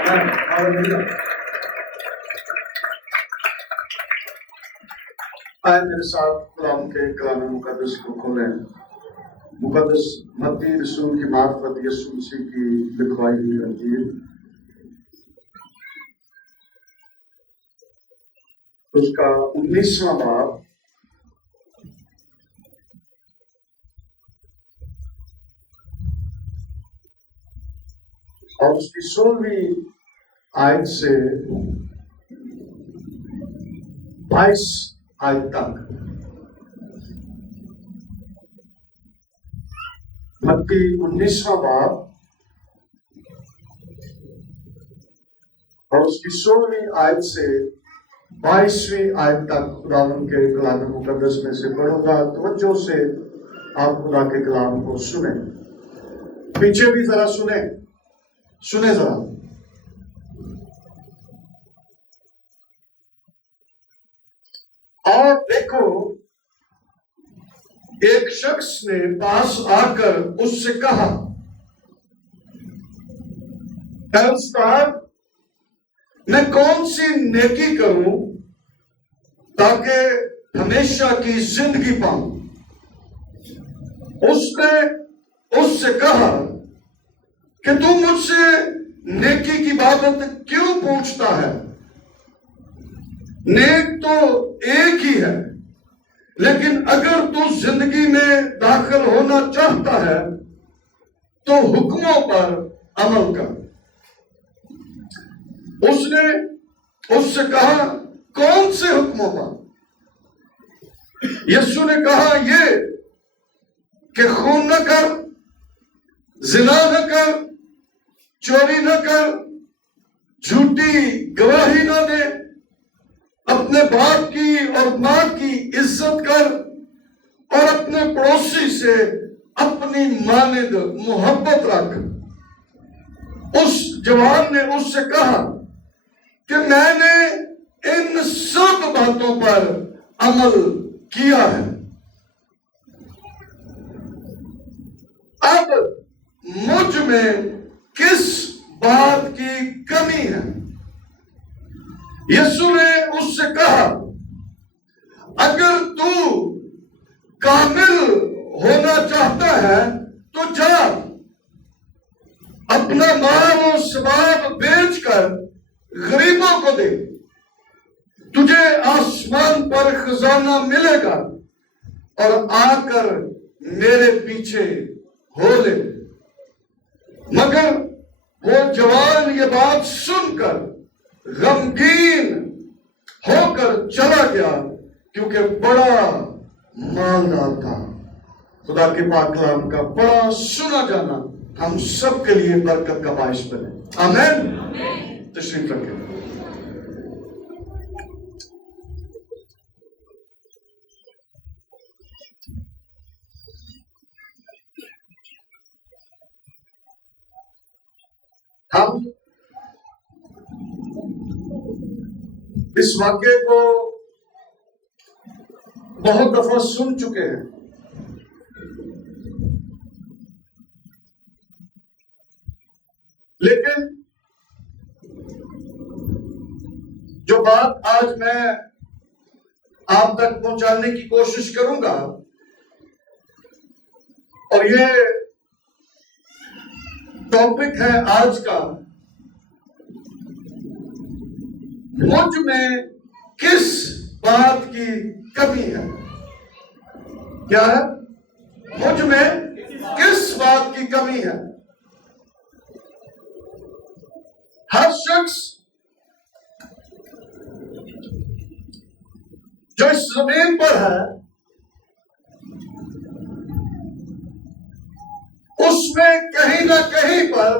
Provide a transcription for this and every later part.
آئے میرے ساتھ کلام کے کلام مقدس کو کھولیں۔ مقدس متی رسول کی معرفت یسوع مسیح کی لکھوائی ہوئی انجیل اس کا 19واں باب اور اس کی 16ویں آیت سے 22 آیت تک۔ متی 19واں باب اور اس کی 16ویں آیت سے 22ویں آیت تک خداوند کے کلام مقدس میں سے پڑھوں گا۔ توجہ سے آپ خدا کے کلام کو سنیں، پیچھے بھی ذرا سنیں ذرا۔ اور دیکھو، ایک شخص نے پاس آ کر اس سے کہا، اے استاد، میں کون سی نیکی کروں تاکہ ہمیشہ کی زندگی پاؤں؟ اس نے اس سے کہا کہ تو مجھ سے نیکی کی بابت کیوں پوچھتا ہے؟ نیک تو ایک ہی ہے، لیکن اگر تو زندگی میں داخل ہونا چاہتا ہے تو حکموں پر عمل کر۔ اس نے اس سے کہا، کون سے حکموں پر؟ یسوع نے کہا، یہ کہ خون نہ کر، زنا نہ کر، چوری نہ کر، جھوٹی گواہی نہ دے، اپنے باپ کی اور ماں کی عزت کر، اور اپنے پڑوسی سے اپنی مانند محبت رکھ۔ اس جوان نے اس سے کہا کہ میں نے ان سب باتوں پر عمل کیا ہے۔ اب مجھ میں کس بات کی کمی ہے؟ یسوع نے اس سے کہا، اگر تو کامل ہونا چاہتا ہے تو جا، اپنا مال و ثواب بیچ کر غریبوں کو دے، تجھے آسمان پر خزانہ ملے گا، اور آ کر میرے پیچھے ہو لے۔ مگر وہ جوان یہ بات سن کر غمگین ہو کر چلا گیا، کیونکہ بڑا مالدار تھا۔ خدا کے پاک کلام کا بڑا سنا جانا ہم سب کے لیے برکت کا باعث بنے۔ آمین۔ تشریف رکھیں۔ ہم اس واقعے کو بہت دفعہ سن چکے ہیں، لیکن جو بات آج میں آپ تک پہنچانے کی کوشش کروں گا، اور یہ ٹاپک ہے آج کا، مجھ میں کس بات کی کمی ہے؟ کیا ہے؟ مجھ میں کس بات کی کمی ہے؟ ہر شخص جو اس زمین پر ہے، اس میں کہیں نہ کہیں پر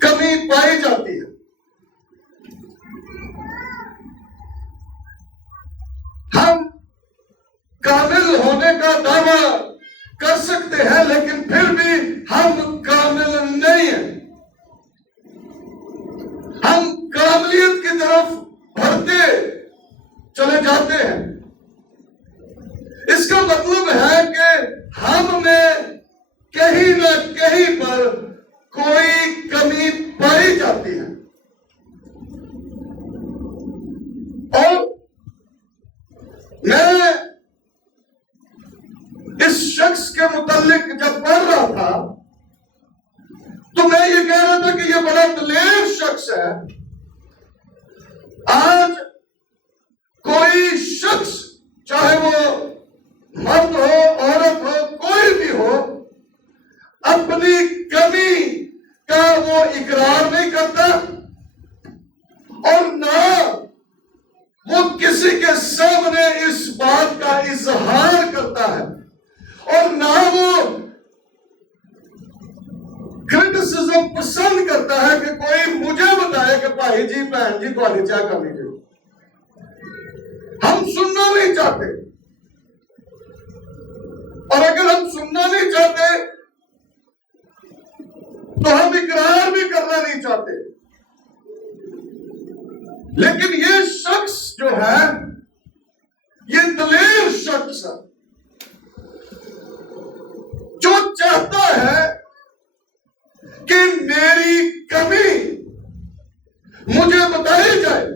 کمی پائی جاتی ہے۔ ہم کامل ہونے کا دعویٰ کر سکتے ہیں، لیکن پھر بھی ہم کامل نہیں ہیں۔ ہم کاملیت کی طرف بڑھتے چلے جاتے ہیں۔ اس کا مطلب ہے کہ ہم میں کہیں نہ کہیں پر کوئی کمی پائی جاتی کہ یہ بڑا دلیر شخص ہے. آج کوئی شخص چاہے وہ مرد ہو عورت ہو کوئی بھی ہو اپنی کمی کا وہ اقرار نہیں کرتا اور نہ وہ کسی کے سامنے اس بات کا اظہار کرتا ہے اور نہ وہ کرٹیسزم پسند کرتا ہے کہ کوئی مجھے بتائے کہ بھائی جی بہن جی تھوڑی کیا کمی ہے. ہم سننا نہیں چاہتے اور اگر ہم سننا نہیں چاہتے تو ہم اقرار بھی کرنا نہیں چاہتے. لیکن یہ شخص جو ہے یہ دلیر شخص ہے جو چاہتا ہے کہ میری کمی مجھے بتائی جائے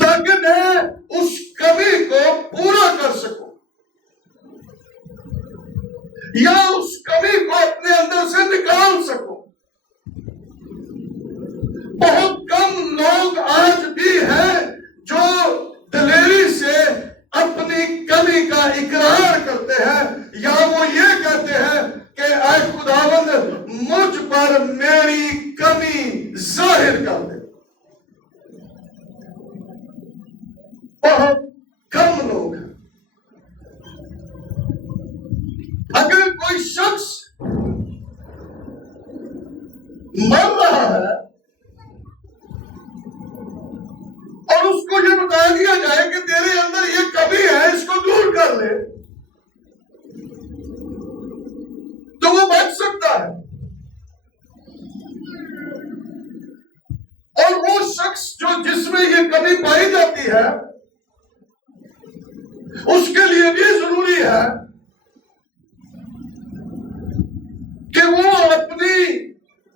تاکہ میں اس کمی کو پورا کر سکوں یا اس کمی کو اپنے اندر سے نکال سکوں. بہت کم لوگ آج بھی ہیں جو دلیری سے اپنی کمی کا اقرار کرتے ہیں یا وہ یہ کہتے ہیں کہ اے خداوند مجھ پر میری کمی ظاہر کر دے. بہت کم لوگ ہیں. اگر کوئی شخص مر رہا ہے اور اس کو یہ بتا دیا جائے کہ تیرے اندر یہ کمی ہے اس کو دور کر لے تو وہ بچ سکتا ہے. اور وہ شخص جس میں یہ کمی پائی جاتی ہے اس کے لیے بھی ضروری ہے کہ وہ اپنی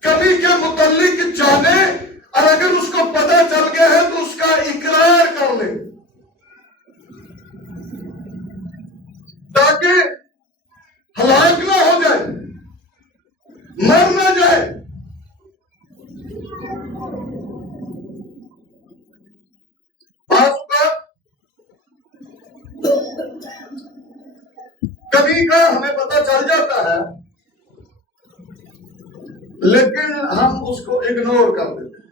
کمی کے متعلق جانے اور اگر اس کو پتہ چل گیا ہے تو اس کا اقرار کر لے تاکہ ہلاک نہ ہو جائے مر نہ جائے. کمی کا ہمیں پتہ چل جاتا ہے لیکن ہم اس کو اگنور کر دیتے ہیں.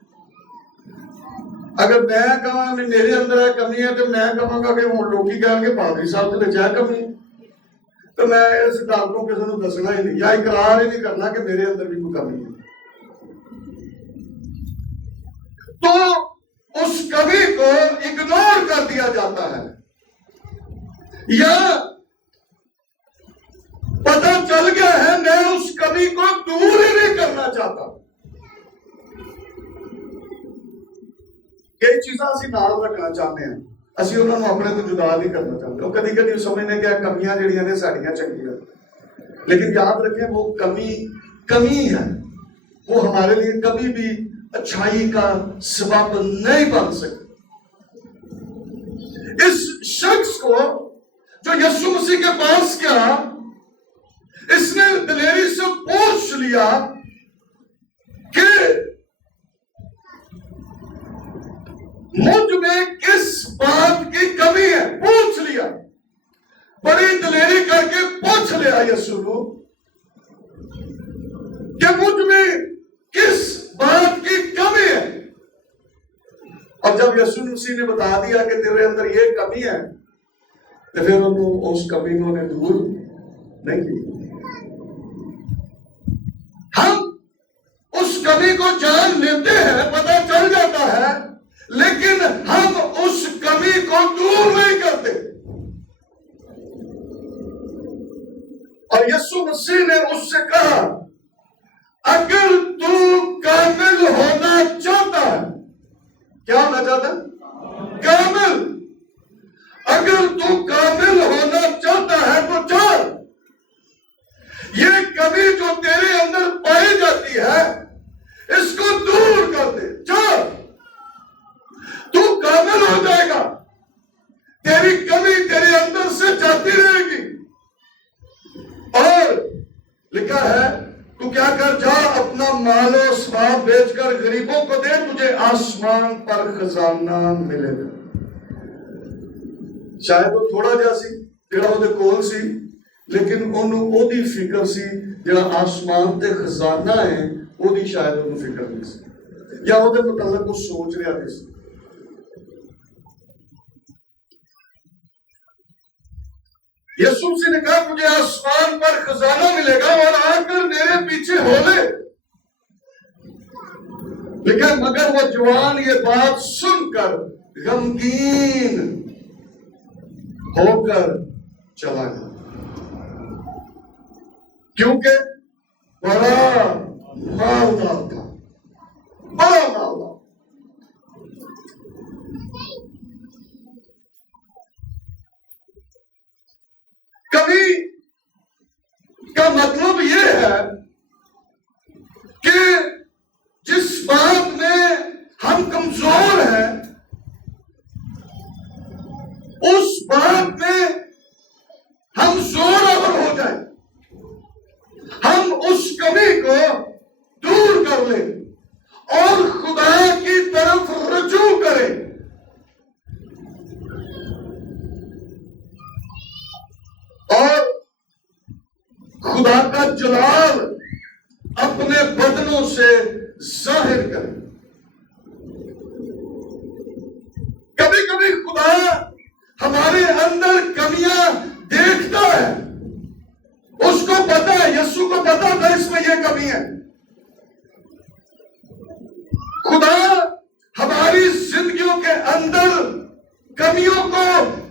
اگر میں کہاں میرے اندر کمی ہے تو میں کہوں گا کہ وہ لوگ کہیں گے پادری صاحب کے بچہ کمی تو میں اس گل کو کسی کو دسنا ہی نہیں یا اقرار ہی نہیں کرنا کہ میرے اندر بھی کوئی کمی ہے. تو اس کمی کو اگنور کر دیا جاتا ہے یا پتہ چل گیا ہے میں اس کمی کو دور ہی نہیں کرنا چاہتا. کئی چیزاں اسی نال رکھنا چاہتے ہیں اسی انہوں نے اپنے تو جدا نہیں کرنا چاہتے. وہ کدی کدی سمجھنے کہ کمیاں جڑیاں نے ساڑیاں چنگیاں لیکن یاد رکھیں وہ کمی ہے وہ ہمارے لیے کبھی بھی اچھائی کا سبب نہیں بن سکتی. اس شخص کو جو یسوع مسیح کے پاس گیا اس نے دلیری سے پوچھ لیا کہ مجھ میں کس بات کی کمی ہے. پوچھ لیا بڑی دلیری کر کے پوچھ لیا یسوع کہ مجھ میں کس بات کی کمی ہے. اور جب یسوع مسیح نے بتا دیا کہ تیرے اندر یہ کمی ہے تو پھر انہوں اس کمی کو نے دور نہیں کی. ہم اس کمی کو جان لیتے ہیں پتہ چل جاتا ہے لیکن ہم اس کمی کو دور نہیں کرتے. اور یسوع مسیح نے اس سے کہا اگر تو کامل ہونا چاہتا ہے کیا ہونا چاہتا ہے کامل. اگر تو کامل ہونا چاہتا ہے تو چل یہ کمی جو تیرے اندر پائی جاتی ہے اس کو دور کر دے. چل تو کامل ہو جائے گا. تیری کمی تیرے اندر سے جاتی رہے گی. اور لکھا ہے کیا کر، جا اپنا مال و اسباب بیچ کر غریبوں کو دے، تجھے آسمان پر خزانہ ملے گا۔ شاید وہ تھوڑا جا سی جڑا وہ کول سی، لیکن انہوں او دی فکر سی جڑا آسمان تے خزانہ ہے، وہ دی شاید انہوں فکر نہیں سی، یا وہ دے متعلق وہ سوچ رہا نہیں سی۔ یسوع مسیح نے کہا مجھے آسمان پر خزانہ ملے گا اور آ کر میرے پیچھے ہو لے، لیکن مگر وہ جوان یہ بات سن کر غمگین ہو کر چلا گیا، کیونکہ بڑا مالدار تھا، بڑا مالدار۔ کبھی کا مطلب یہ ہے کہ جس بات میں ہم کمزور ہیں اس بات میں ہم زور آور ہو جائیں، ہم اس کمی کو دور کر لیں اور خدا کی طرف رجوع کریں۔ اور خدا کا جلال اپنے بدنوں سے ظاہر کریں۔ کبھی کبھی خدا ہمارے اندر کمیاں دیکھتا ہے، اس کو پتا ہے، یسوع کو پتا تھا اس میں یہ کمی ہے۔ خدا ہماری زندگیوں کے اندر کمیوں کو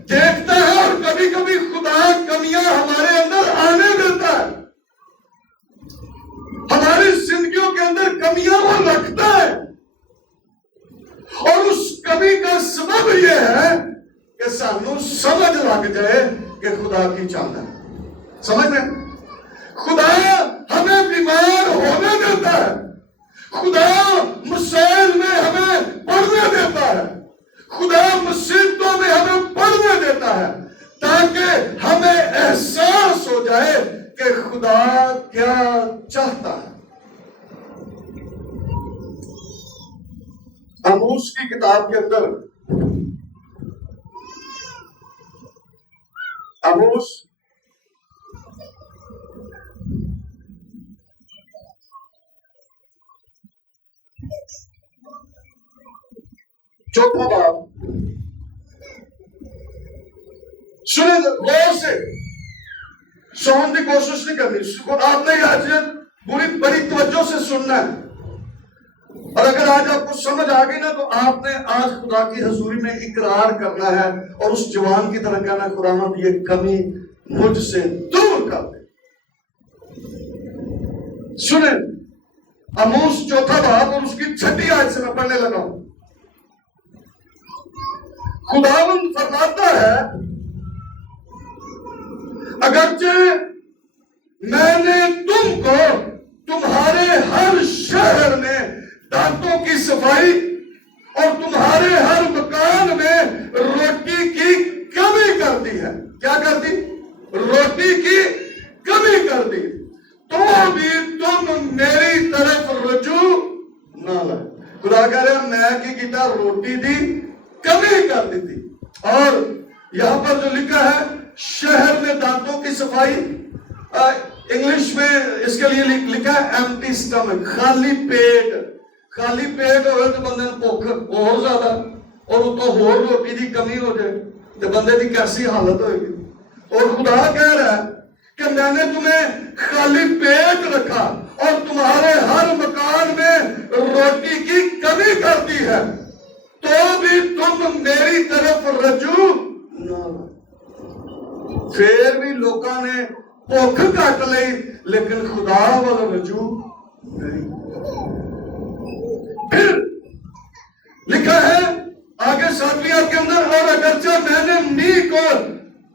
دیکھتا ہے اور کبھی کبھی خدا کمیاں ہمارے اندر آنے دیتا ہے، ہماری زندگیوں کے اندر کمیاں وہ رکھتا ہے، اور اس کمی کا سبب یہ ہے کہ سانوں سمجھ لگ جائے کہ خدا کی چاہتا ہے۔ سمجھ رہے ہیں؟ خدا ہمیں بیمار ہونے دیتا ہے، خدا مسائل میں ہمیں پڑھنے دیتا ہے، خدا مصیبتوں میں ہمیں پڑھنے دیتا ہے تاکہ ہمیں احساس ہو جائے کہ خدا کیا چاہتا ہے۔ آموس کی کتاب کے اندر آموس چوتھا باب، سنیں غور سے، سننے کی کوشش نہیں کرنی، آپ نے آج بڑی توجہ سے سننا ہے، اور اگر آج آپ کو سمجھ آ گئی نا تو آپ نے آج خدا کی حضوری میں اقرار کرنا ہے اور اس جوان کی طرح کہنا خداوند یہ کمی مجھ سے دور کر دے۔ سنیں آموس چوتھا باب اور اس کی 6 آیت سے میں پڑھنے لگا ہوں۔ خداوند فرماتا ہے اگرچہ میں نے تم کو تمہارے ہر شہر میں دانتوں کی صفائی اور تمہارے ہر مکان میں روٹی کی کمی کر دی ہے، کیا کر دی؟ روٹی کی کمی کر دی، تو بھی تم میری طرف رجوع نہ لائے۔ خدا کہہ رہے میں کی کیتا روٹی دی کمی کر دی تھی، اور یہاں پر جو لکھا ہے شہر میں دانتوں کی صفائی، انگلش میں اس کے لیے لکھا ہے ایمٹی سٹمک، خالی پیٹ۔ خالی پیٹ ہوئے تو بندے نے بھوک بہت زیادہ اور اتوں ہور روٹی دی کمی ہو جائے تو بندے دی کیسی حالت ہوئے گی۔ اور خدا کہہ رہا ہے کہ میں نے تمہیں خالی پیٹ رکھا اور تمہارے ہر مکان میں روٹی کی کمی کر دی ہے، تو بھی تم میری طرف رجوع نہ لائے۔ پھر بھی لوگوں نے بھوک کٹ لئی لیکن خدا والا رجوع نہیں۔ پھر لکھا ہے آگے 7ویں آیت کے اندر، اور اگرچہ میں نے میگھ کو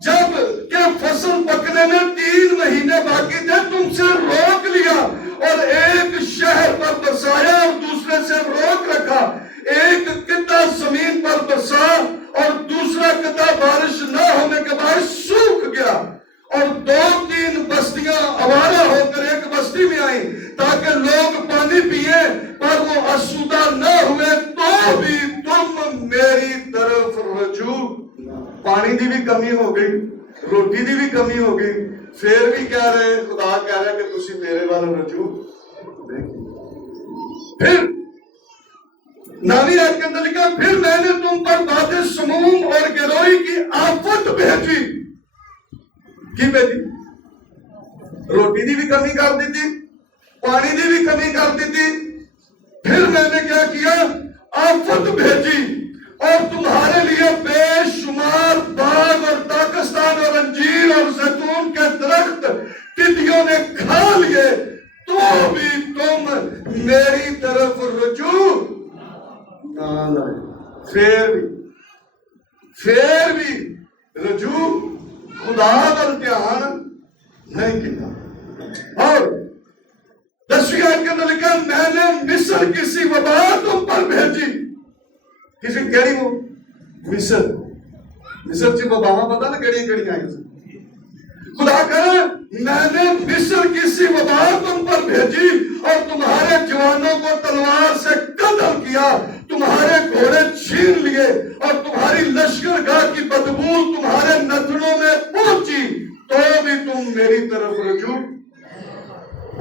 جب کہ فصل پکنے میں 3 مہینے باقی تھے تم سے روک لیا اور ایک شہر پر برسایا اور دوسرے سے روک رکھا، ایک قطعہ زمین پر برسا اور دوسرا قطعہ بارش نہ ہونے کے باعث سوکھ گیا، اور 2-3 بستیاں آوارہ ہو کر ایک بستی میں آئیں تاکہ لوگ پانی پیئے پر وہ آسودہ نہ ہوئے تو بھی تم میری طرف رجوع. پانی دی بھی کمی ہو گئی, روٹی دی بھی کمی ہو گئی, پھر بھی کہہ رہے خدا کہہ رہا کہ تسی میرے والے رجوع. پھر ناوی آیت کے اندر لکھا پھر میں نے تم پر باد سموم اور گروئی کی آفت بھیجی. کی بھیجی؟ روٹی دی بھی کمی کر دی تھی, پانی دی بھی کمی کر دی تھی. پھر میں نے کیا کیا؟ آفت بھیجی اور تمہارے لیے بے شمار باغ اور داغستان اور انجیر اور زیتون کے درخت ٹڈیوں نے کھا لیے تو بھی تم میری طرف رجوع نہ لائے. پھر بھی رجوع خدا پر دھیان نہیں کیا. اور 10ویں آیت کے اندر لکھا میں نے مصر کسی وبا تم پر بھیجی. کسی کہڑی وہ مصر سے وباواں پتا نا کہڑی آئی. خدا کہا میں نے مصر کی وبا تم پر بھیجی اور تمہارے جوانوں کو تلوار سے قتل کیا, تمہارے گھوڑے چھین لیے اور تمہاری لشکر گاہ کی بدبو تمہارے نتنوں میں پہنچی تو بھی تم میری طرف رجوع.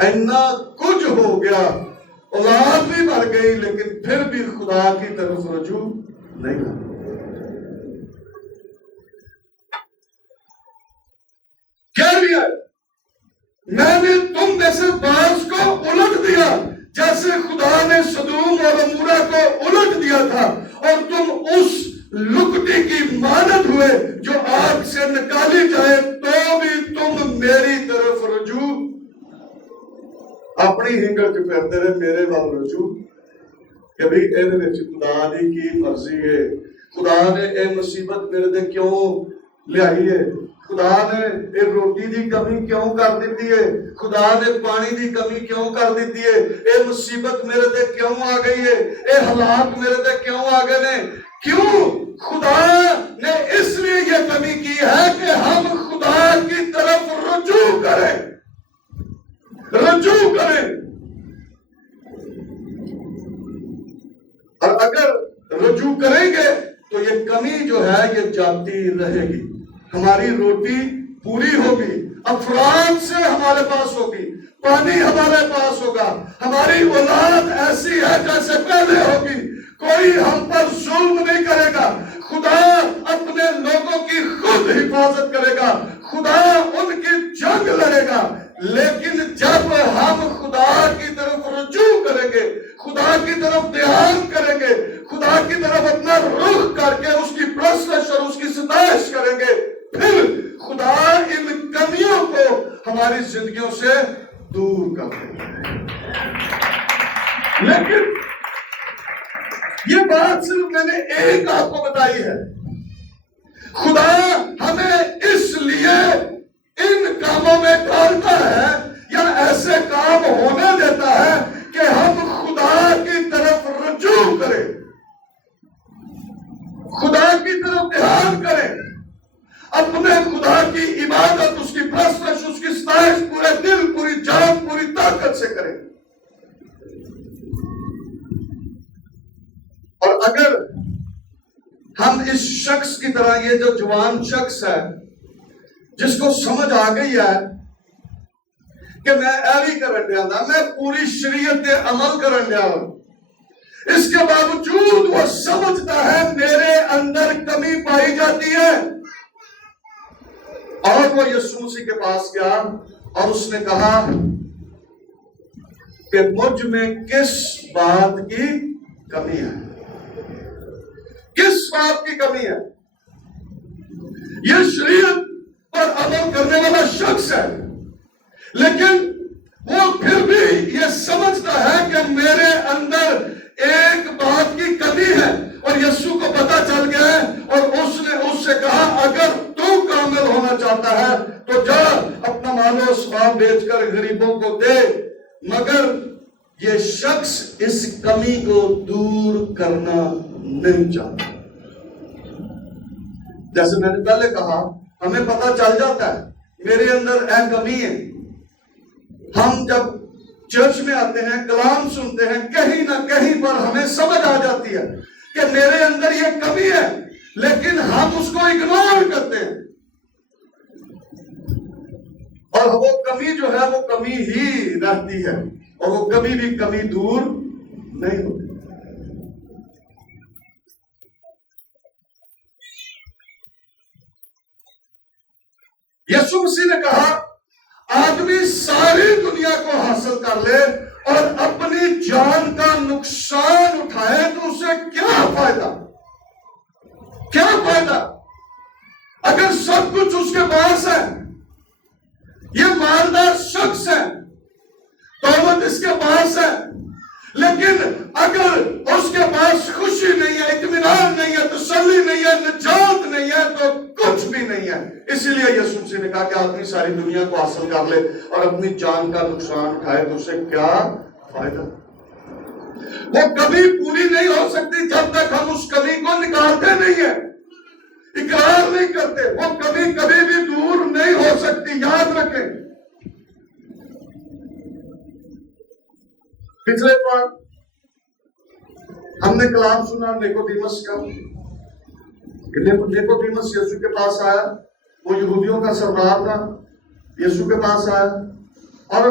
اینا کچھ ہو گیا, اولاد بھی مر گئی لیکن پھر بھی خدا کی طرف رجوع نہیں کرا. کیا لیا؟ میں نے تم میں سے بعض کو الٹ دیا جیسے خدا نے سدوم اور عمورہ کو الٹ دیا تھا, اور تم اس لکٹی کی مانند ہوئے جو آگ سے نکالی جائے تو بھی تم میری طرف رجوع. اپنی ہنگل کے پھرتے رہے میرے وال رجوع کہ بھئی اے میں خدا دی کی مرضی ہے, خدا نے اے مصیبت میرے دے کیوں لے آئی ہے, خدا نے اے روٹی دی کمی کیوں کر دیتی ہے, خدا نے پانی دی کمی کیوں کر دیتی ہے, اے مصیبت میرے دے کیوں آ گئی ہے, اے حالات میرے دے کیوں آ گئے نے. کیوں؟ خدا نے اس لیے یہ کمی کی ہے کہ ہم خدا کی طرف رجوع کریں. اور اگر رجوع کریں گے تو یہ کمی جو ہے یہ جاتی رہے گی. ہماری روٹی پوری ہوگی, افراد سے ہمارے پاس ہوگی, پانی ہمارے پاس ہوگا, ہماری اولاد ایسی ہے جیسے پہلے ہوگی, کوئی ہم پر ظلم نہیں کرے گا, خدا اپنے لوگوں کی خود حفاظت کرے گا, خدا ان کی جنگ لڑے گا. لیکن جب ہم خدا کی طرف رجوع کریں گے, خدا کی طرف دھیان کریں گے, خدا کی طرف اپنا رخ کر کے اس کی پرستش اور اس کی ستائش کریں گے, پھر خدا ان کمیوں کو ہماری زندگیوں سے دور کر دے گا. لیکن یہ بات صرف میں نے ایک آپ کو بتائی ہے. خدا ہمیں اس لیے ان کاموں میں ڈالتا ہے یا ایسے کام ہونے دیتا ہے کہ ہم خدا کی طرف رجوع کریں, خدا کی طرف دھیان کریں, اپنے خدا کی عبادت, اس کی پرستش, اس کی ستائش پورے دل, پوری جان, پوری طاقت سے کریں. اور اگر ہم اس شخص کی طرح, یہ جو جوان شخص ہے جس کو سمجھ آ گئی ہے کہ میں ایوی کرن دیا تھا, میں پوری شریعت عمل کرن دیا ہوں, اس کے باوجود وہ سمجھتا ہے میرے اندر کمی پائی جاتی ہے, اور وہ یسوع مسیح کے پاس گیا اور اس نے کہا کہ مجھ میں کس بات کی کمی ہے, کس بات کی کمی ہے. یہ شریعت پر عمل کرنے والا شخص ہے, لیکن وہ پھر بھی یہ سمجھتا ہے کہ میرے اندر ایک بات کی کمی ہے, اور یسوع کو پتا چل گیا ہے, اور اس نے اس سے کہا اگر تو کامل ہونا چاہتا ہے تو جا اپنا مال و اسباب بیچ کر غریبوں کو دے. مگر یہ شخص اس کمی کو دور کرنا نہیں چاہتا. جیسے میں نے پہلے کہا, ہمیں پتا چل جاتا ہے میرے اندر اے کمی ہے. ہم جب چرچ میں آتے ہیں، کلام سنتے ہیں، کہیں نہ کہیں پر ہمیں سمجھ آ جاتی ہے کہ میرے اندر یہ کمی ہے، لیکن ہم اس کو اگنور کرتے ہیں، اور وہ کمی جو ہے وہ کمی ہی رہتی ہے، اور وہ کبھی بھی کمی دور نہیں ہوتی. یسوع مسیح نے کہا آدمی ساری دنیا کو حاصل کر لے اور اپنی جان کا نقصان اٹھائے تو اسے کیا فائدہ؟ کیا فائدہ اگر سب کچھ اس کے پاس ہے؟ یہ مالدار شخص ہے، دولت اس کے پاس ہے، لیکن اگر اس کے پاس خوشی نہیں ہے، اطمینان نہیں ہے، تسلی نہیں ہے، نجات نہیں ہے، تو کچھ بھی نہیں ہے. اسی لیے یسوع مسیح نے کہا کہ آدمی ساری دنیا کو حاصل کر لے اور اپنی جان کا نقصان اٹھائے تو اسے کیا فائدہ؟ وہ کبھی پوری نہیں ہو سکتی جب تک ہم اس کمی کو نکالتے نہیں ہیں، اقرار نہیں کرتے. وہ کبھی کبھی بھی دور نہیں ہو سکتی، یاد رکھیں. پچھلے بار ہم نے کلام سنا نیکودیمس کا. نیکودیمس یسوع کے پاس آیا، وہ یہودیوں کا سردار تھا، یسوع کے پاس آیا، اور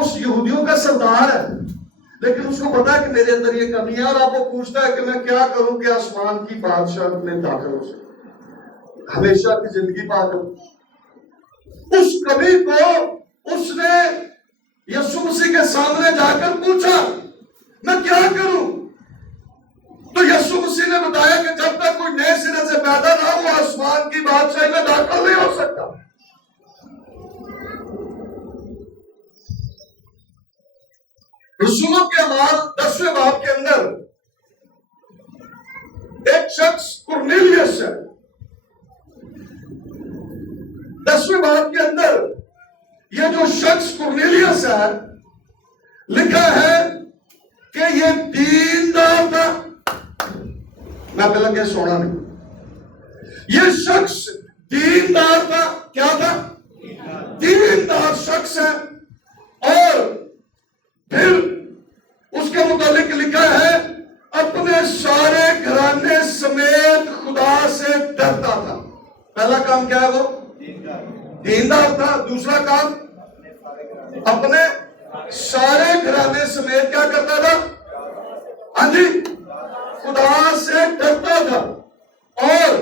اس یہودیوں کا سردار ہے، لیکن اس کو پتا ہے کہ میرے اندر یہ کمی ہے، اور اب وہ پوچھتا ہے کہ میں کیا کروں کہ آسمان کی بادشاہت میں داخل ہو سکے، ہمیشہ کی زندگی پا جاؤں. اس کمی کو اس نے یسوع مسیح کے سامنے جا کر پوچھا میں کیا کروں؟ تو یسوع مسیح نے بتایا کہ جب تک کوئی نئے سرے سے پیدا نہ ہو آسمان کی بادشاہی میں داخل نہیں ہو سکتا. رسولوں کے اعمال 10ویں باب کے اندر ایک شخص کرنیلیس ہے. 10ویں باب کے اندر یہ جو شخص کرنیلیس ہے، لکھا ہے کہ یہ دیندار تھا. میں پہلے کہ سونا نہیں، یہ شخص دیندار تھا. کیا تھا؟ دیندار شخص ہے. اور پھر اس کے متعلق لکھا ہے اپنے سارے گھرانے سمیت خدا سے ڈرتا تھا. پہلا کام کیا ہے؟ وہ دیندار تھا. دوسرا کام اپنے سارے گھرانے سمیت کیا کرتا تھا؟ ہاں جی، خدا سے ڈرتا تھا. اور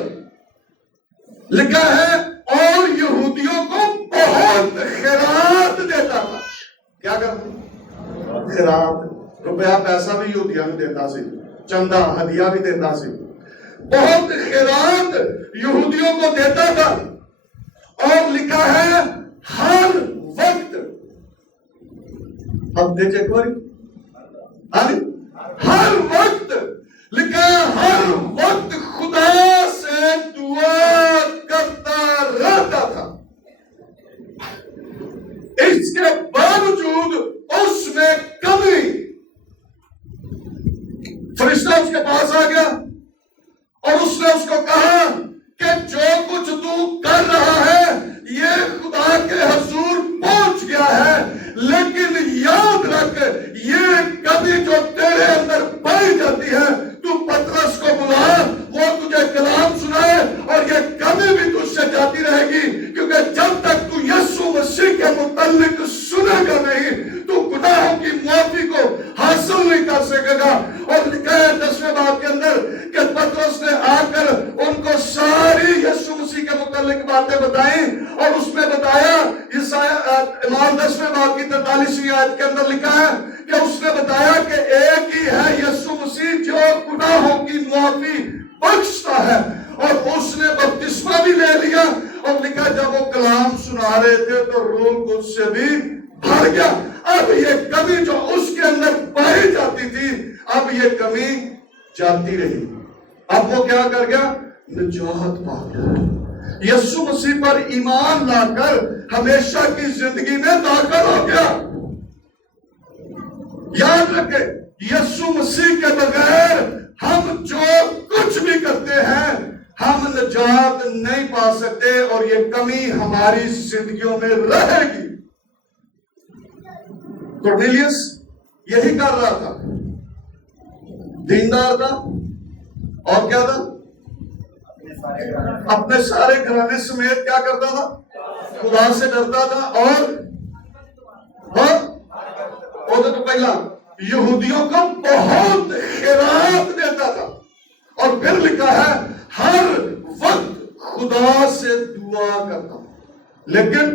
لکھا ہے اور یہودیوں کو بہت خیرات دیتا تھا. کیا کرتا؟ خیرات، روپیہ پیسہ بھی یہودیوں میں دیتا سی، چندہ ہدیہ بھی دیتا سی. بہت خیرات یہودیوں کو دیتا تھا. اور لکھا ہے ہر وقت، اب دیکھیں ایک بار، ہر وقت لکھا ہے ہر وقت خدا سے دعا کرتا رہتا تھا. اس کے باوجود اس میں کمی. فرشتہ اس کے پاس آ گیا اور اس نے اس کو کہا کہ جو کچھ تو کر رہا ہے یہ خدا کے حضور پہنچ گیا ہے، لیکن یاد رکھ یہ کمی جو تیرے اندر پائی جاتی ہے، تو پترس کو بلا، وہ تجھے کلام سنائے، اور یہ کمی بھی تجھ سے جاتی رہے گی، کیونکہ جب تک تو یسوع مسیح کے متعلق سنے گا نہیں تو گناہوں کی معافی کو حاصل نہیں کر سکے گا. اور لکھا ہے 10ویں باب کے اندر کہ پترس نے آ کر ان کو ساری یسوع مسیح کے متعلق باتیں بتائیں، اور اس میں بتایا اعمال 10ویں باب کی 43ویں آیت کے اندر لکھا ہے کہ اس نے بتایا کہ ایک ہی ہے یسوع مسیح جو گناہوں کی معافی بخشتا ہے. اور اس نے بپتسمہ بھی لے لیا. اور لکھا جب وہ کلام سنا رہے تھے تو روح القدس سے بھی بھر گیا. اب یہ کمی جو اس کے اندر پائی جاتی تھی، اب یہ کمی جاتی رہی. اب وہ کیا کر گیا؟ نجات پا گیا. یسوع مسیح پر ایمان لا کر ہمیشہ کی زندگی میں داخل ہو گیا. یاد رکھیں یسوع مسیح کے بغیر ہم جو کچھ بھی کرتے ہیں ہم نجات نہیں پا سکتے. اور یہ کمی ہماری زندگیوں میں رہے گی۔ کورنیلیس یہی کر رہا تھا، دیندار تھا اور کیا تھا؟ اپنے سارے گھرانے سمیت کیا کرتا تھا؟ خدا سے ڈرتا تھا اور تو پہلا یہودیوں کو بہت خیرات دیتا تھا، اور پھر لکھا ہے ہر وقت خدا سے دعا کرتا، لیکن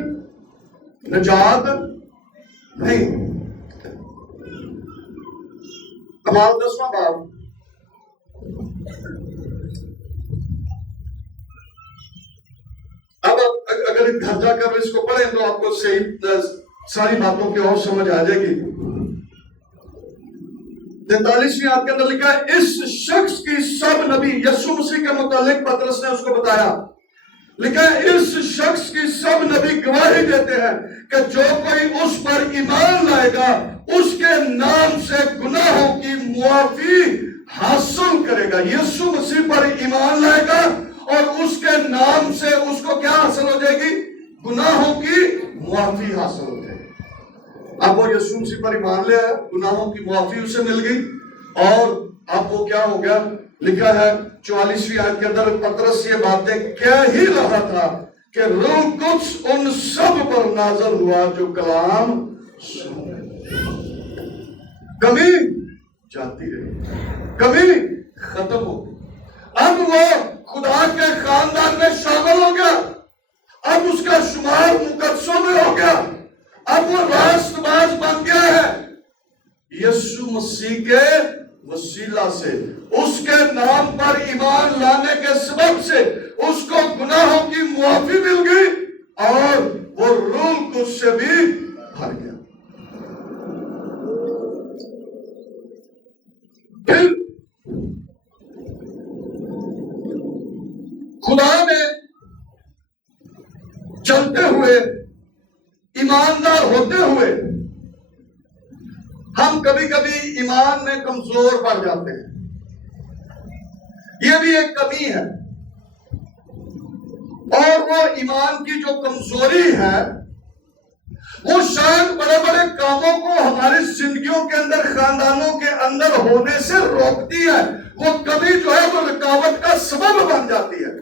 نجات نہیں۔ کمال 10واں باب، اب اگر گھر جا کر اس کو پڑھیں تو آپ کو صحیح ساری باتوں کی اور سمجھ آ جائے گی۔ 43ویں آیت کے اندر لکھا ہے اس شخص کی سب نبی، یسوع مسیح کے متعلق پطرس نے اس کو بتایا، لکھا ہے اس شخص کی سب نبی گواہی دیتے ہیں کہ جو کوئی اس پر ایمان لائے گا اس کے نام سے گناہوں کی معافی حاصل کرے گا۔ یسوع مسیح پر ایمان لائے گا اور اس کے نام سے اس کو کیا حاصل ہو جائے گی؟ گناہوں کی معافی حاصل ہو جائے گی۔ اب وہ یسوع مسیح پر ایمان لے آیا، گناہوں کی معافی اسے مل گئی، اور اب وہ کیا ہو گیا؟ لکھا ہے 44ویں آیت کے اندر پطرس یہ باتیں کہہ ہی رہا تھا کہ روح القدس ان سب پر نازل ہوا جو کلام سن۔ کمی جاتی رہی، کمی ختم ہو گئی، اب وہ خدا کے خاندان میں شامل ہو گیا، اب اس کا شمار مقدسوں میں ہو گیا، اب وہ راست باز بن گیا ہے۔ یسوع مسیح کے وسیلہ سے، اس کے نام پر ایمان لانے کے سبب سے اس کو گناہوں کی معافی مل گئی اور وہ روح القدس سے بھی بھر گیا۔ پھر خدا میں چلتے ہوئے، ایماندار ہوتے ہوئے، ہم کبھی کبھی ایمان میں کمزور پڑ جاتے ہیں، یہ بھی ایک کمی ہے، اور وہ ایمان کی جو کمزوری ہے وہ شاید بڑے بڑے کاموں کو ہماری زندگیوں کے اندر، خاندانوں کے اندر ہونے سے روکتی ہے۔ وہ کمی جو ہے وہ رکاوٹ کا سبب بن جاتی ہے،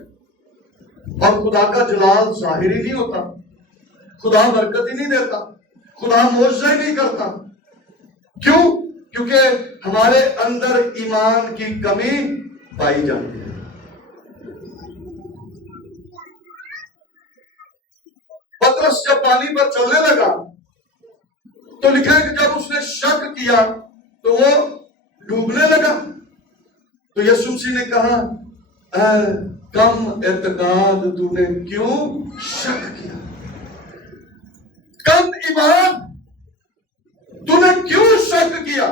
اور خدا کا جلال ظاہر ہی نہیں ہوتا، خدا برکت ہی نہیں دیتا، خدا معجزہ ہی نہیں کرتا۔ کیوں؟ کیونکہ ہمارے اندر ایمان کی کمی پائی جاتی ہے۔ پطرس جب پانی پر چلنے لگا تو لکھا ہے کہ جب اس نے شک کیا تو وہ ڈوبنے لگا، تو یسوع مسیح نے کہا اے کم اعتقاد، تو نے کیوں شک کیا؟ کم ایمان، تو نے کیوں شک کیا؟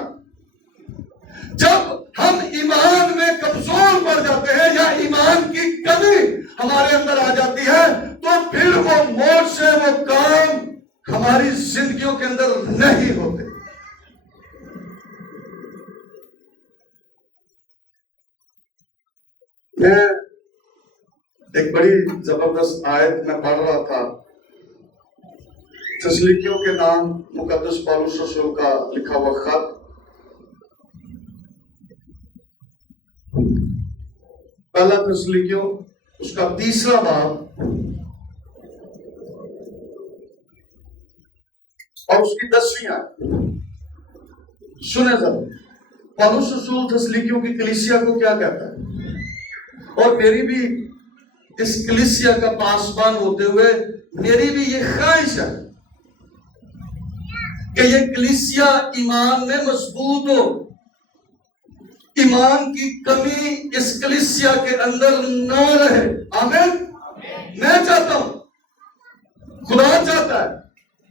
جب ہم ایمان میں کمزور پڑ جاتے ہیں یا ایمان کی کمی ہمارے اندر آ جاتی ہے تو پھر وہ موڑ سے وہ کام ہماری زندگیوں کے اندر نہیں ہوتے۔ میں ایک بڑی زبردست آیت میں پڑھ رہا تھا، تسلیکیوں کے نام مقدس پالوس رسول کا لکھا ہوا خط، پہلا تسلیکیوں اس کا 3واں باب اور اس کی 10ویں آیت سنیں ذرا۔ پالوس رسول تسلیکیوں کی کلیسیا کو کیا کہتا ہے؟ اور میری بھی اس کلیسیا کا پاسبان ہوتے ہوئے میری بھی یہ خواہش ہے کہ یہ کلیسیا ایمان میں مضبوط ہو، ایمان کی کمی اس کلیسیا کے اندر نہ رہے۔ آمین۔ میں چاہتا ہوں، خدا چاہتا ہے،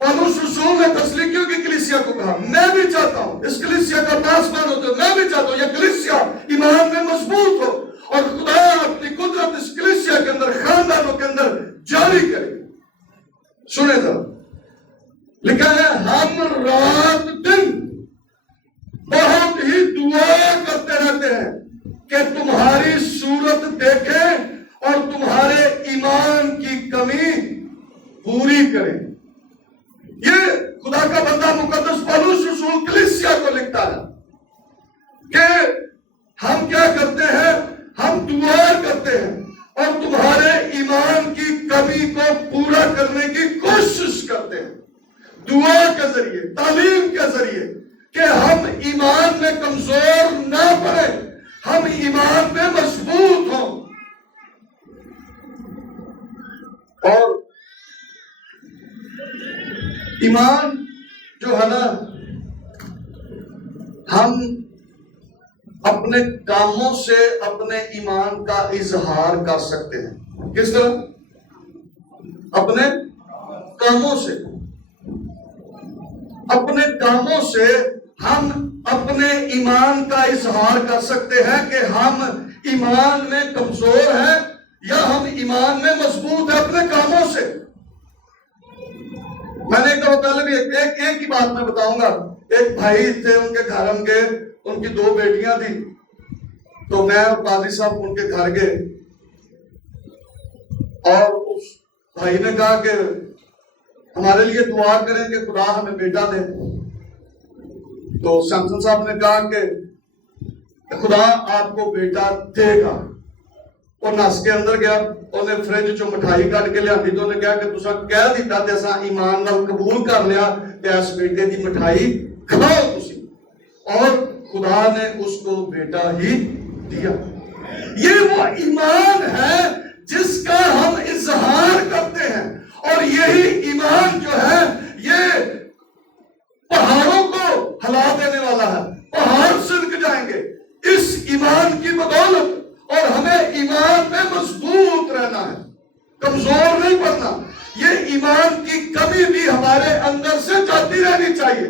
پالوس رسول نے تسلیکیوں کی کلیسیا کو کہا، میں بھی چاہتا ہوں اس کلیسیا کا پاسبان ہوتے ہوئے میں بھی چاہتا ہوں یہ کلیسیا ایمان میں مضبوط ہو، اور خدا اپنی قدرت اس کلیسیا کے اندر، خاندانوں کے اندر جاری کرے۔ سنیں ذرا، لکھا ہے ہم رات دن بہت ہی دعا کرتے رہتے ہیں کہ تمہاری صورت دیکھیں اور تمہارے ایمان کی کمی ہم ایمان میں کمزور نہ پڑے، ہم ایمان میں مضبوط ہوں۔ اور ایمان جو ہے نا، ہم اپنے کاموں سے اپنے ایمان کا اظہار کر سکتے ہیں۔ کس طرح؟ اپنے کاموں سے۔ اپنے کاموں سے ہم اپنے ایمان کا اظہار کر سکتے ہیں کہ ہم ایمان میں کمزور ہیں یا ہم ایمان میں مضبوط ہیں اپنے کاموں سے۔ میں نے کہا پہلے بھی ایک ہی بات میں بتاؤں گا۔ ایک بھائی تھے، ان کے گھر ہم گئے، ان کی 2 بیٹیاں تھیں، تو میں اور قاضی صاحب ان کے گھر گئے، اور اس بھائی نے کہا کہ ہمارے لیے دعا کریں کہ خدا ہمیں بیٹا دے۔ تو سمسن صاحب نے کہا کہ خدا آپ کو بیٹا دے گا۔ اور نس کے اندر گیا، انہیں فریج چو مٹھائی کٹ کے لیا، تو انہیں کہا کہ تسا کہہ دیتا تے اساں ایمان نال قبول کر لیا کہ اس بیٹے دی مٹھائی کھاؤ تسی، اور خدا نے اس کو بیٹا ہی دیا۔ یہ وہ ایمان ہے جس کا ہم اظہار کرتے ہیں، اور یہی ایمان جو ہے یہ پہاڑوں کو ہلا دینے والا ہے۔ پہاڑ سرک جائیں گے اس ایمان کی بدولت، اور ہمیں ایمان میں مضبوط رہنا ہے، کمزور نہیں پڑنا۔ یہ ایمان کی کمی بھی ہمارے اندر سے جاتی رہنی چاہیے۔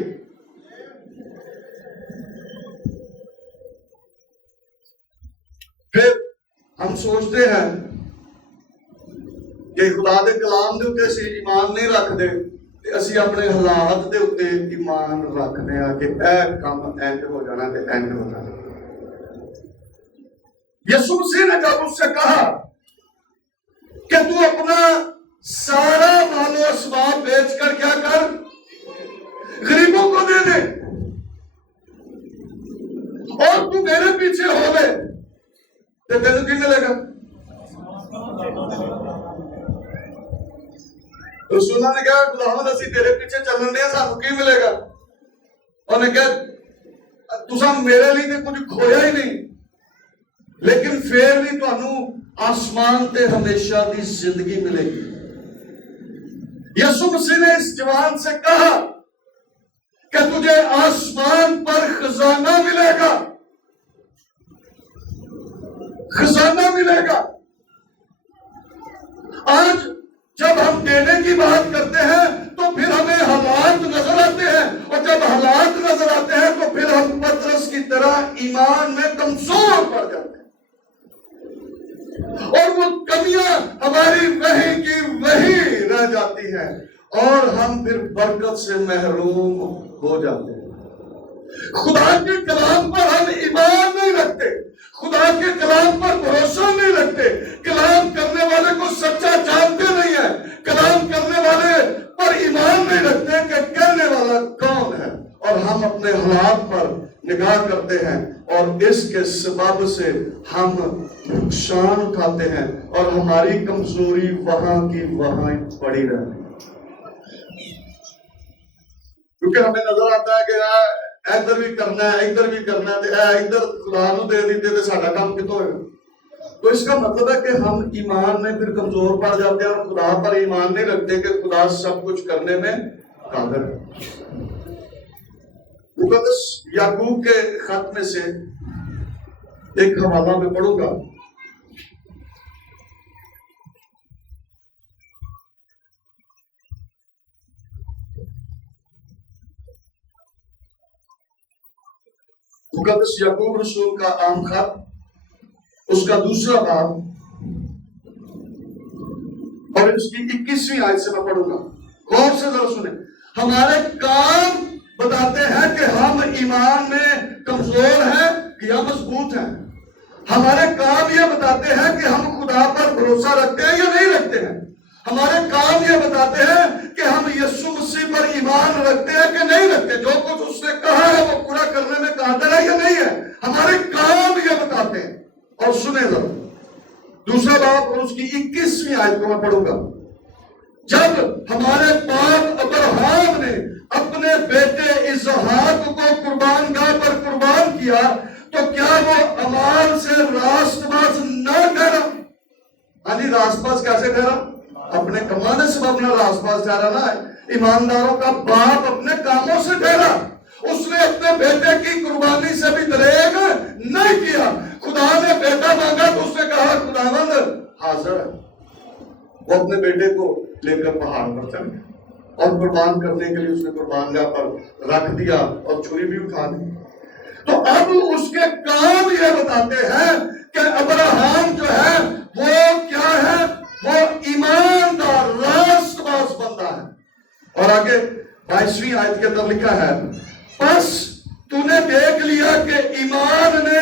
پھر ہم سوچتے ہیں کہ خدا دے کلام دے اوتے اسی ایمان نہیں رکھ دے، تے اسی اپنے حالات دے اوتے ایمان رکھنے آ کہ اے کام اینڈ ہو جانا تے اینڈ ہو جانا۔ یسوع مسیح نے جب اس سے کہا کہ تو اپنا سارا مال و اسباب بیچ کر کیا کر، غریبوں کو دے دے، اور تو میرے پیچھے ہو گئے، تو تینوں کی ملے گا؟ رسول اللہ نے کہا خداوند اسی تیرے پیچھے چلن دے، سانوں کی ملے گا؟ انہوں نے کہا تساں میرے لیے تے کچھ کھویا ہی نہیں، لیکن پھر بھی تانوں آسمان تے ہمیشہ دی زندگی ملے گی۔ یسوع مسیح نے اس جوان سے کہا کہ تجھے آسمان پر خزانہ ملے گا، خزانہ ملے گا۔ آج جب ہم دینے کی بات کرتے ہیں تو پھر ہمیں حالات نظر آتے ہیں، اور جب حالات نظر آتے ہیں تو پھر ہم پترس کی طرح ایمان میں کمزور پڑ جاتے ہیں، اور وہ کمیاں ہماری وہی کی وہی رہ جاتی ہیں، اور ہم پھر برکت سے محروم ہو جاتے ہیں۔ خدا کے کلام پر ہم ایمان نہیں رکھتے، خدا کے کلام پر بھروسہ نہیں رکھتے، کلام کرنے والے کو سچا جانتے نہیں ہیں، کلام کرنے والے پر ایمان نہیں رکھتے کہ کہنے والا کون ہے، اور ہم اپنے حالات پر نگاہ کرتے ہیں، اور اس کے سبب سے ہم نقصان اٹھاتے ہیں، اور ہماری کمزوری وہاں کی وہاں پڑی رہتی ہے، کیونکہ ہمیں نظر آتا ہے کہ ادھر بھی کرنا ہے، ادھر بھی کرنا ہے، ادھر خدا نو دے دیتے تو ساڈا کام کتوں ہوگا؟ تو اس کا مطلب ہے کہ ہم ایمان میں پھر کمزور پڑ جاتے ہیں، اور خدا پر ایمان نہیں رکھتے کہ خدا سب کچھ کرنے میں قادر ہے۔ مقدس یعقوب کے خط میں سے ایک حوالہ میں پڑھوں گا۔ مقدس یعقوب رسول کا عام خط، اس کا 2 باب، اور اس کی 21ویں آیت سے میں پڑھوں گا، غور سے ذرا سنیں۔ ہمارے کام بتاتے ہیں کہ ہم ایمان میں کمزور ہیں یا مضبوط ہیں، ہمارے کام یہ بتاتے ہیں کہ ہم خدا پر بھروسہ رکھتے ہیں یا نہیں رکھتے ہیں، ہمارے کام یہ بتاتے ہیں کہ ہم یسوع مسیح پر ایمان رکھتے ہیں کہ نہیں رکھتے، جو کچھ اس نے کہا ہے وہ پورا کرنے میں قادر ہے یا نہیں ہے، ہمارے کام یہ بتاتے ہیں۔ اور سنیں ذرا 2 باب اور اس کی 21ویں آیت کو میں پڑھوں گا۔ جب ہمارے باپ ابراہیم نے اپنے بیٹے اسحاق کو قربان گاہ پر قربان کیا تو کیا وہ اعمال سے راست باز نہ ٹھہرا؟ ہاں جی، راست باز کیسے ٹھہرا؟ اپنے کمانے سے اپنا راست باز ٹھہرا نا۔ ایمانداروں کا باپ اپنے کاموں سے ٹھہرا، اس نے اپنے بیٹے کی قربانی سے بھی دریغ نہیں کیا۔ خدا نے بیٹا مانگا تو اس نے کہا خداوند حاضر ہے۔ وہ اپنے بیٹے کو لے کر پہاڑ پر چل گیا اور قربان کرنے کے لیے اس نے قربان گاہ پر رکھ دیا اور چھری بھی اٹھا دی۔ تو اب اس کے کام یہ بتاتے ہیں کہ ابراہیم جو ہے وہ کیا ہے؟ وہ ایماندار راست باز بندہ ہے۔ اور آگے 22ویں آیت کے اندر لکھا ہے، بس تو نے دیکھ لیا کہ ایمان نے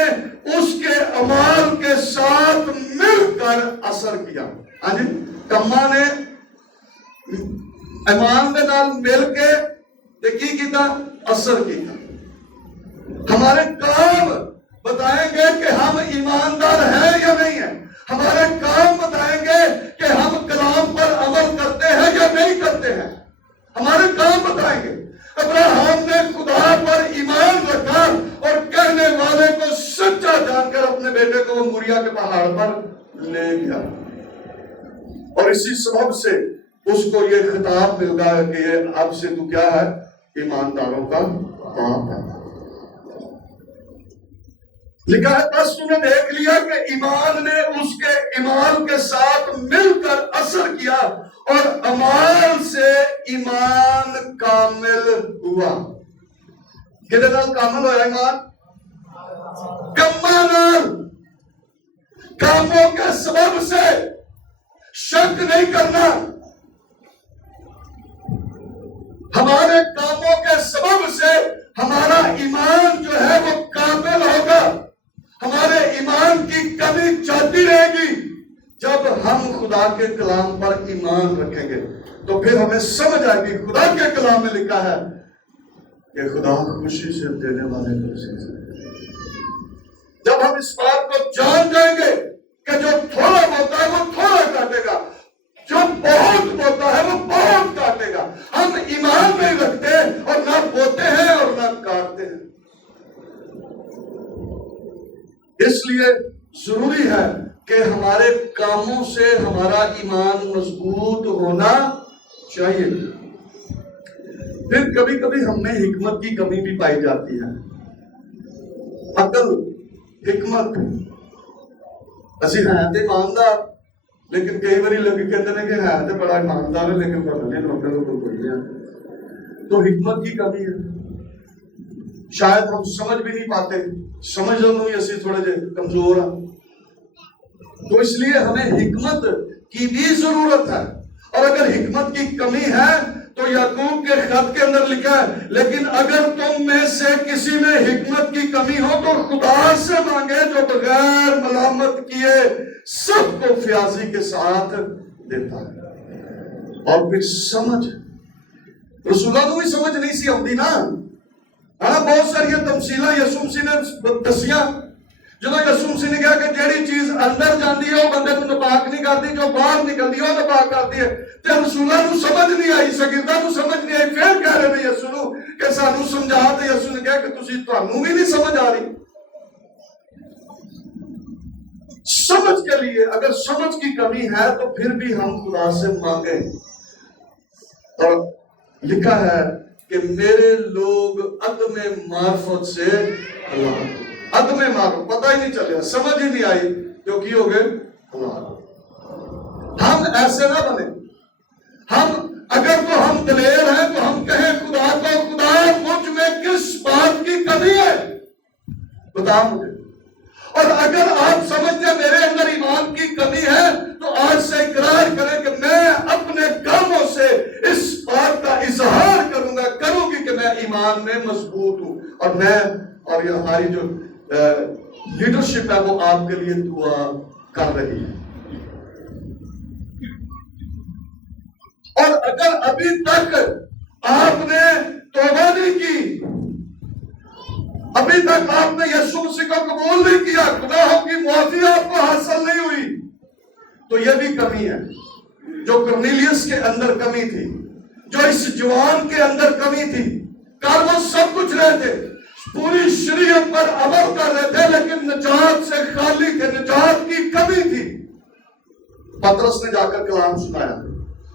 اس کے اعمال کے ساتھ مل کر اثر کیا۔ ہاں جی، کما نے ایمان کے نال مل کے کی کیتا؟ اثر کیتا۔ ہمارے کام بتائیں گے کہ ہم ایماندار ہیں یا نہیں ہیں، ہمارے کام بتائیں گے کہ ہم کلام پر عمل کرتے ہیں یا نہیں کرتے ہیں، ہمارے کام بتائیں گے۔ ابراہیم نے خدا پر ایمان رکھا اور کہنے والے کو سچا جان کر اپنے بیٹے کو موریا کے پہاڑ پر لے گیا، اور اسی سبب سے اس کو یہ خطاب ملتا ہے کہ یہ اب سے تو کیا ہے؟ ایمانداروں کا باپ ہے۔ لکھا ہے بس تو نے دیکھ لیا کہ ایمان نے اس کے اعمال کے ساتھ مل کر اثر کیا اور اعمال سے ایمان کامل ہوا۔ کدے نال کامل ہوا ایمان؟ کما نال، کاموں کے سبب سے شک نہیں کرنا۔ ہمارے کاموں کے سبب سے ہمارا ایمان جو ہے وہ کامل ہوگا، ہمارے ایمان کی کمی چاہتی رہے گی۔ جب ہم خدا کے کلام پر ایمان رکھیں گے تو پھر ہمیں سمجھ آئے گی، خدا کے کلام میں لکھا ہے کہ خدا خوشی سے دینے والے کو خوشی سے۔ جب ہم اس بات کو جان جائیں گے کہ جو تھوڑا ہوتا ہے وہ تھوڑا کاٹے گا، جو بہت ہوتا ہے وہ بہت کاٹے گا۔ ہم ایمان نہیں رکھتے اور نہ بوتے ہیں اور نہ کاٹتے ہیں۔ اس لیے ضروری ہے کہ ہمارے کاموں سے ہمارا ایمان مضبوط ہونا چاہیے۔ پھر کبھی کبھی ہم میں حکمت کی کمی بھی پائی جاتی ہے، عقل، حکمت۔ اسی ہیں تے ایماندار، لیکن کئی باری لوگ کہتے ہیں کہ ہے تو بڑا ایماندار ہے لیکن پتہ نہیں لوگوں کو کوئی نہیں۔ تو حکمت کی کمی ہے، شاید ہم سمجھ بھی نہیں پاتے، سمجھنے میں اسی تھوڑے جے کمزور ہیں۔ تو اس لیے ہمیں حکمت کی بھی ضرورت ہے، اور اگر حکمت کی کمی ہے تو یعقوب کے خط کے اندر لکھا ہے لیکن اگر تم میں سے کسی میں حکمت کی کمی ہو تو خدا سے مانگے جو بغیر ملامت کیے سب کو فیاضی کے ساتھ دیتا ہے۔ اور پھر سمجھ، رسولہ کو بھی سمجھ نہیں سی آتی نا۔ بہت ساری تمثیلیں یسوع مسیح نے دسیاں، جدو یسوع مسیح نے کہا کہ جیڑی چیز اندر جاندی ہے وہ بندے کو ناپاک نہیں کرتی، جو باہر نکلتی ہے وہ ناپاک کرتی ہے۔ تے رسولاں نوں سمجھ نہیں آئی، شاگرداں نوں سمجھ نہیں آئی، پھر کہہ رہے ہیں یسوع نوں کہ سانوں سمجھا، تے یسوع نے کہا کہ تسی تانوں بھی نہیں سمجھ آ رہی۔ سمجھ کے لیے اگر سمجھ کی کمی ہے تو پھر بھی ہم خدا سے مانگیں۔ اور لکھا ہے کہ میرے لوگ عدم معرفت سے ہلاک، عدم معرفت، پتہ ہی نہیں چلے، سمجھ ہی نہیں آئی جو کی ہو گئے ہلاک۔ ہم ایسے نہ بنے، ہم اگر تو ہم دلیر ہیں تو ہم کہیں خدا کو، خدا مجھ میں کس بات کی کمی ہے بتا مجھے۔ اور اگر آپ سمجھتے ہیں میرے اندر ایمان کی کمی ہے تو آج سے اقرار کریں کہ میں اپنے کاموں سے اس بات کا اظہار کروں گی کہ میں ایمان میں مضبوط ہوں، اور میں اور یہ ہماری جو لیڈرشپ ہے وہ آپ کے لیے دعا کر رہی ہے۔ اور اگر ابھی تک آپ نے توبہ نہیں کی، ابھی تک آپ نے یسوع مسیح کو قبول نہیں کیا، گناہوں کی معافی آپ کو حاصل نہیں ہوئی، تو یہ بھی کمی ہے جو کرنیلیس کے اندر کمی تھی، جو اس جوان کے اندر کمی تھی، کل وہ سب کچھ رہے تھے، پوری شریعت پر عمل کر رہے تھے، لیکن نجات سے خالی تھے، نجات کی کمی تھی۔ پطرس نے جا کر کلام سنایا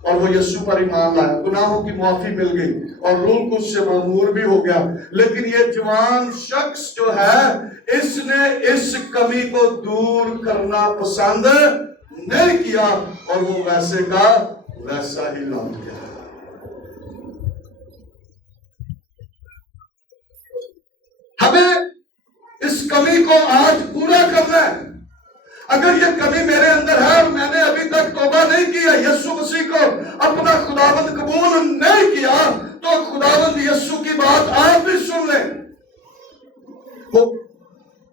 اور وہ یسوع پر ایمان لایا، گناہوں کی معافی مل گئی اور روح القدس سے معمور بھی ہو گیا۔ لیکن یہ جوان شخص جو ہے، اس نے اس کمی کو دور کرنا پسند نہیں کیا اور وہ ویسے کا ویسا ہی لوٹ گیا۔ ہمیں اس کمی کو آج پورا کرنا ہے۔ اگر یہ کمی میرے اندر ہے اور میں نے ابھی تک توبہ نہیں کیا، یسوع مسیح کو اپنا خداوند قبول نہیں کیا، تو خداوند یسوع کی بات آپ بھی سن لیں۔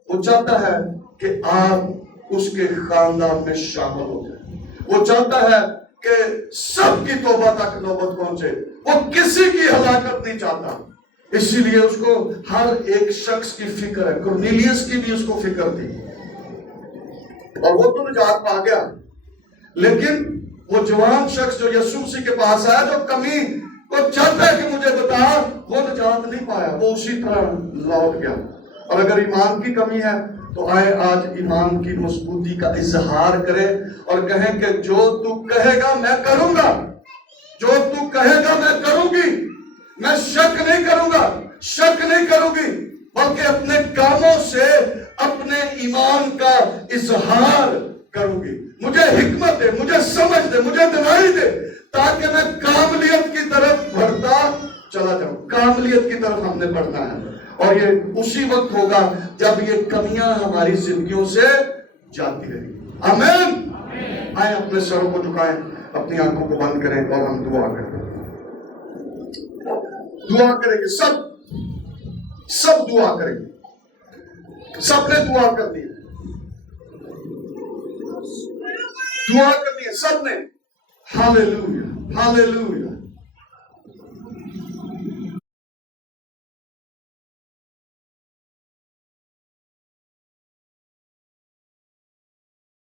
وہ چاہتا ہے کہ آپ اس کے خاندان میں شامل ہو جائیں۔ وہ چاہتا ہے کہ سب کی توبہ تک نوبت پہنچے۔ وہ کسی کی ہلاکت نہیں چاہتا، اسی لیے اس کو ہر ایک شخص کی فکر ہے۔ کرنیلیس کی بھی اس کو فکر تھی اور وہ تو نجات پا گیا، لیکن وہ جوان شخص جو یسوع مسیح کے پاس آیا، جو کمی کو چاہتا ہے کہ مجھے بتا، وہ نجات نہیں پایا، وہ اسی طرح لوٹ گیا۔ اور اگر ایمان کی کمی ہے تو آئے آج ایمان کی مضبوطی کا اظہار کرے اور کہیں کہ جو تو کہے گا میں کروں گا، جو تو کہے گا میں کروں گی، میں شک نہیں کروں گا، شک نہیں کروں گی، بلکہ اپنے کاموں سے اپنے ایمان کا اظہار کروں گی۔ مجھے حکمت دے، مجھے سمجھ دے، مجھے دلائی دے، تاکہ میں کاملیت کی طرف بڑھتا چلا جاؤں۔ کاملیت کی طرف ہم نے بڑھنا ہے، اور یہ اسی وقت ہوگا جب یہ کمیاں ہماری زندگیوں سے جاتی رہیں۔ آمین۔ آئیں اپنے سروں کو جھکائیں، اپنی آنکھوں کو بند کریں اور ہم دعا کریں۔ دعا کریں گے، سب دعا کریں گے۔ سب نے دعا کرنی ہے، دعا کرنی ہے سب نے۔ ہاللیلویا، ہاللیلویا۔